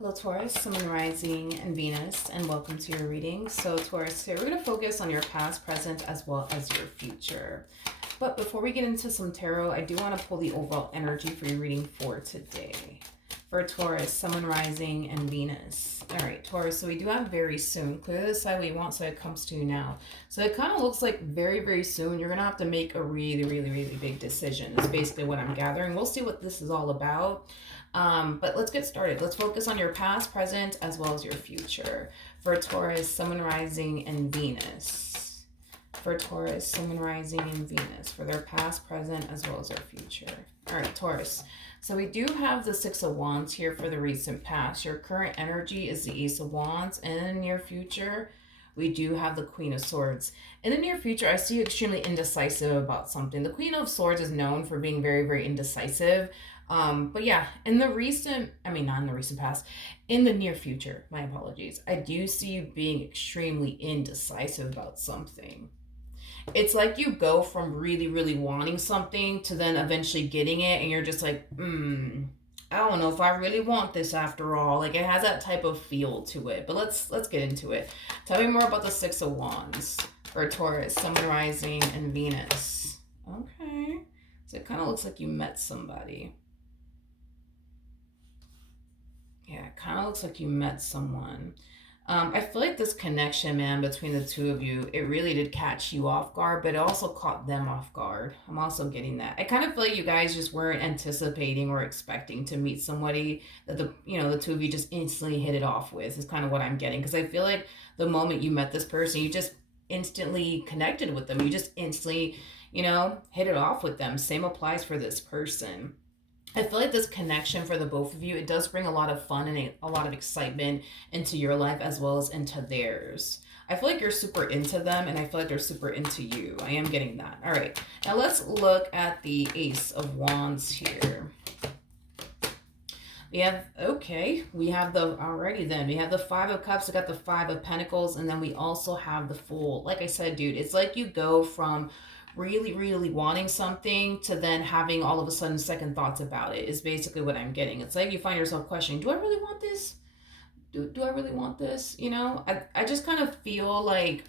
Hello, Taurus, Sun, Rising, and Venus, and welcome to your reading. So, Taurus, here we're going to focus on your past, present, as well as your future. But before we get into some tarot, I do want to pull the overall energy for your reading for today. For Taurus, Sun, Rising, and Venus. All right, Taurus, so we do have very soon. Clearly decide what you want so it comes to you now. So it kind of looks like very, very soon you're going to have to make a really, really, really big decision. That's basically what I'm gathering. We'll see what this is all about. But let's get started. Let's focus on your past, present, as well as your future. For Taurus, Sun, Rising, and Venus. For Taurus, Sun, Rising, and Venus. For their past, present, as well as their future. All right, Taurus. So we do have the Six of Wands here for the recent past. Your current energy is the Ace of Wands. And in the near future, we do have the Queen of Swords. In the near future, I see you extremely indecisive about something. The Queen of Swords is known for being very, very indecisive. But yeah, in the recent, I mean, not in the recent past, in the near future, my apologies, I do see you being extremely indecisive about something. It's like you go from really, really wanting something to then eventually getting it, and you're just like, I don't know if I really want this after all. Like, it has that type of feel to it. But let's get into it. Tell me more about the Six of Wands for Taurus, Sun, Rising, and Venus. Okay. So it kind of looks like you met somebody. Yeah, it kind of looks like you met someone. I feel like this connection, man, between the two of you, it really did catch you off guard, but it also caught them off guard. I'm also getting that. I kind of feel like you guys just weren't anticipating or expecting to meet somebody that the two of you just instantly hit it off with, is kind of what I'm getting. Because I feel like the moment you met this person, you just instantly connected with them. You just instantly, hit it off with them. Same applies for this person. I feel like this connection for the both of you, it does bring a lot of fun and a lot of excitement into your life as well as into theirs. I feel like you're super into them and I feel like they're super into you. I am getting that. All right. Now let's look at the Ace of Wands here. We have the Five of Cups, we got the Five of Pentacles, and then we also have the Fool. Like I said, dude, it's like you go from really, really wanting something to then having all of a sudden second thoughts about it, is basically what I'm getting. It's like you find yourself questioning, do I really want this? Do I really want this? I just kind of feel like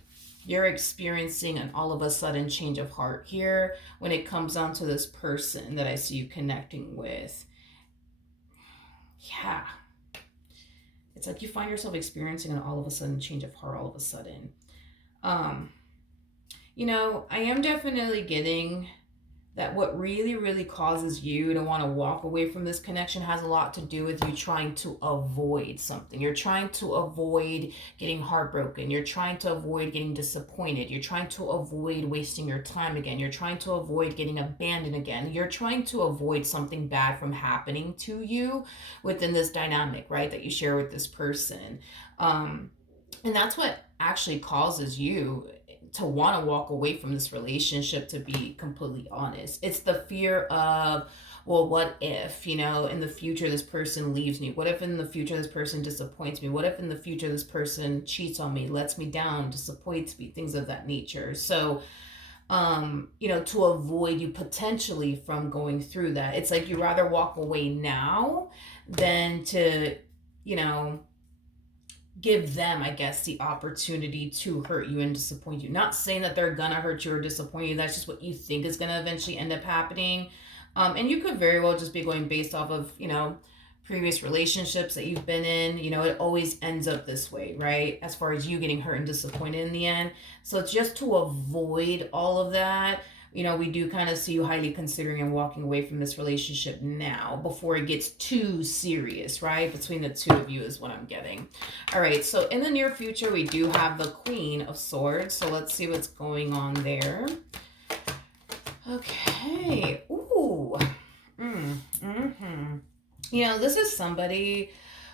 you're experiencing an all of a sudden change of heart here when it comes down to this person that I see you connecting with. Yeah. It's like you find yourself experiencing an all of a sudden change of heart all of a sudden. I am definitely getting that what really, really causes you to want to walk away from this connection has a lot to do with you trying to avoid something. You're trying to avoid getting heartbroken. You're trying to avoid getting disappointed. You're trying to avoid wasting your time again. You're trying to avoid getting abandoned again. You're trying to avoid something bad from happening to you within this dynamic, right, that you share with this person. And that's what actually causes you to want to walk away from this relationship, to be completely honest. It's the fear of, well, what if, in the future this person leaves me? What if in the future this person disappoints me? What if in the future this person cheats on me, lets me down, disappoints me, things of that nature. So, to avoid you potentially from going through that, it's like you rather walk away now than to, give them, I guess, the opportunity to hurt you and disappoint you. Not saying that they're gonna hurt you or disappoint you. That's just what you think is gonna eventually end up happening. And you could very well just be going based off of, previous relationships that you've been in. It always ends up this way, right? As far as you getting hurt and disappointed in the end. So it's just to avoid all of that. We do kind of see you highly considering and walking away from this relationship now before it gets too serious, right? Between the two of you is what I'm getting. All right, so in the near future, we do have the Queen of Swords. So let's see what's going on there. Okay. Ooh. This is somebody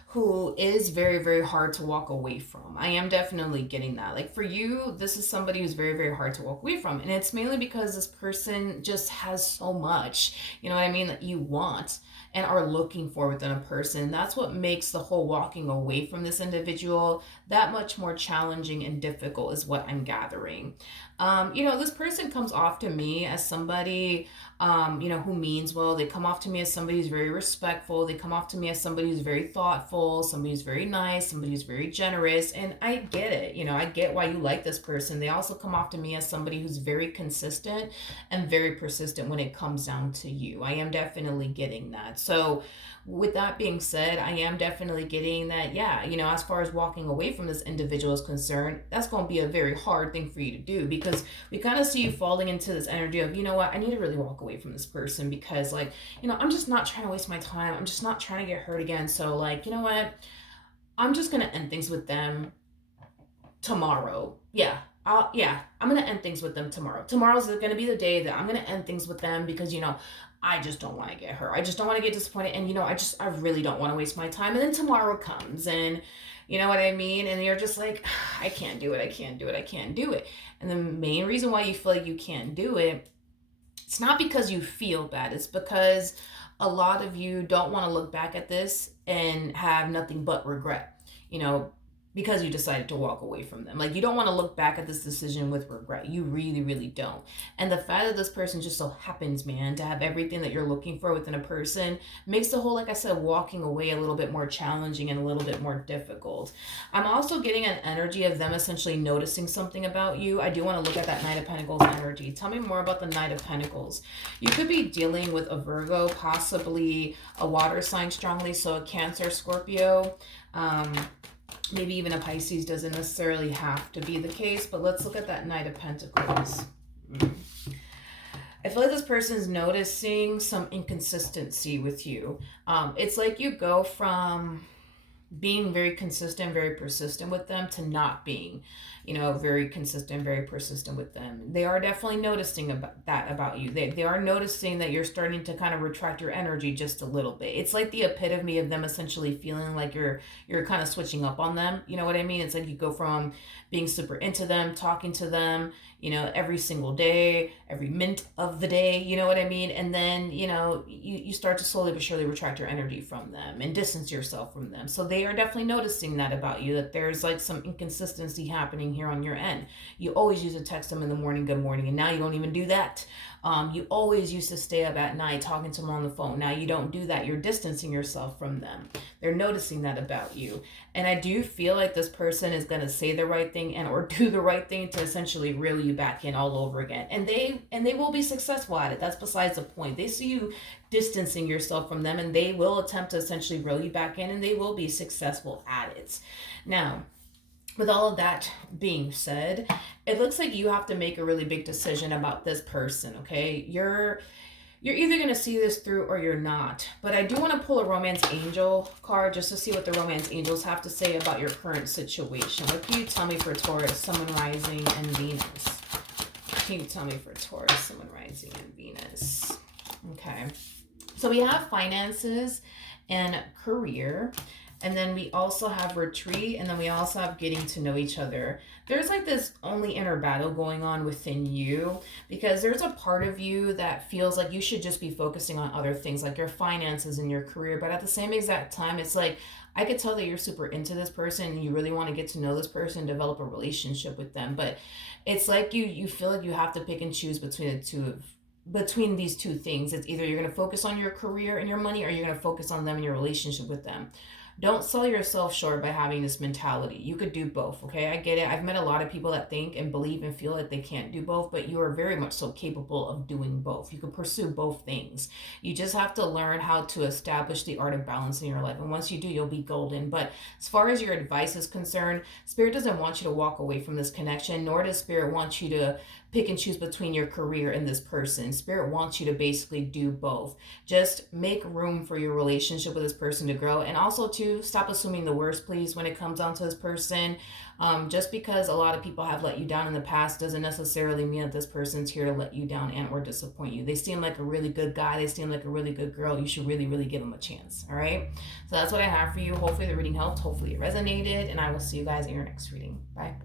who is very, very hard to walk away from. I am definitely getting that. Like for you, this is somebody who's very, very hard to walk away from. And it's mainly because this person just has so much, that you want. and are looking for within a person. That's what makes the whole walking away from this individual that much more challenging and difficult, is what I'm gathering. This person comes off to me as somebody, who means well. They come off to me as somebody who's very respectful. They come off to me as somebody who's very thoughtful, somebody who's very nice, somebody who's very generous. And I get it. I get why you like this person. They also come off to me as somebody who's very consistent and very persistent when it comes down to you. I am definitely getting that. So, with that being said, I am definitely getting that, yeah, as far as walking away from this individual is concerned, that's going to be a very hard thing for you to do, because we kind of see you falling into this energy of, I need to really walk away from this person because, like, I'm just not trying to waste my time. I'm just not trying to get hurt again. So, like, I'm just going to end things with them tomorrow. I'm going to end things with them tomorrow. Tomorrow's going to be the day that I'm going to end things with them because, I just don't want to get hurt. I just don't want to get disappointed. And, I really don't want to waste my time. And then tomorrow comes and, you know what I mean? And you're just like, I can't do it. I can't do it. I can't do it. And the main reason why you feel like you can't do it, it's not because you feel bad. It's because a lot of you don't want to look back at this and have nothing but regret, because you decided to walk away from them. Like, you don't want to look back at this decision with regret. You really, really don't. And the fact that this person just so happens, man, to have everything that you're looking for within a person makes the whole, like I said, walking away a little bit more challenging and a little bit more difficult. I'm also getting an energy of them essentially noticing something about you. I do want to look at that Knight of Pentacles energy. Tell me more about the Knight of Pentacles. You could be dealing with a Virgo, possibly a water sign strongly, so a Cancer, Scorpio, maybe even a Pisces. Doesn't necessarily have to be the case, but let's look at that Knight of Pentacles. I feel like this person's noticing some inconsistency with you. It's like you go from being very consistent, very persistent with them to not being, very consistent, very persistent with them. They are definitely noticing about you. They are noticing that you're starting to kind of retract your energy just a little bit. It's like the epitome of them essentially feeling like you're kind of switching up on them. You know what I mean? It's like you go from being super into them, talking to them, every single day, every minute of the day, you know what I mean? And then, you start to slowly but surely retract your energy from them and distance yourself from them. So they are definitely noticing that about you, that there's like some inconsistency happening here on your end. You always used to text them in the morning, good morning, and now you don't even do that. You always used to stay up at night talking to them on the phone. Now you don't do that. You're distancing yourself from them. They're noticing that about you. And I do feel like this person is going to say the right thing and or do the right thing to essentially reel you back in all over again. And they will be successful at it. That's besides the point. They see you distancing yourself from them and they will attempt to essentially reel you back in, and they will be successful at it. Now, with all of that being said, it looks like you have to make a really big decision about this person, okay? You're either going to see this through or you're not. But I do want to pull a Romance Angel card just to see what the Romance Angels have to say about your current situation. What can you tell me for Taurus, Sun, Moon, Rising, and Venus? What can you tell me for Taurus, Sun, Moon, Rising, and Venus? Okay. So we have finances and career. And then we also have retreat, and then we also have getting to know each other. There's like this only inner battle going on within you, because there's a part of you that feels like you should just be focusing on other things like your finances and your career. But at the same exact time, it's like, I could tell that you're super into this person and you really want to get to know this person, develop a relationship with them. But it's like you feel like you have to pick and choose between these two things. It's either you're going to focus on your career and your money, or you're going to focus on them and your relationship with them. Don't sell yourself short by having this mentality. You could do both, okay? I get it. I've met a lot of people that think and believe and feel that they can't do both, but you are very much so capable of doing both. You can pursue both things. You just have to learn how to establish the art of balance in your life. And once you do, you'll be golden. But as far as your advice is concerned, Spirit doesn't want you to walk away from this connection, nor does Spirit want you to pick and choose between your career and this person. Spirit wants you to basically do both. Just make room for your relationship with this person to grow. And also to stop assuming the worst, please, when it comes down to this person. Just because a lot of people have let you down in the past doesn't necessarily mean that this person's here to let you down and or disappoint you. They seem like a really good guy. They seem like a really good girl. You should really, really give them a chance. All right. So that's what I have for you. Hopefully the reading helped. Hopefully it resonated. And I will see you guys in your next reading. Bye.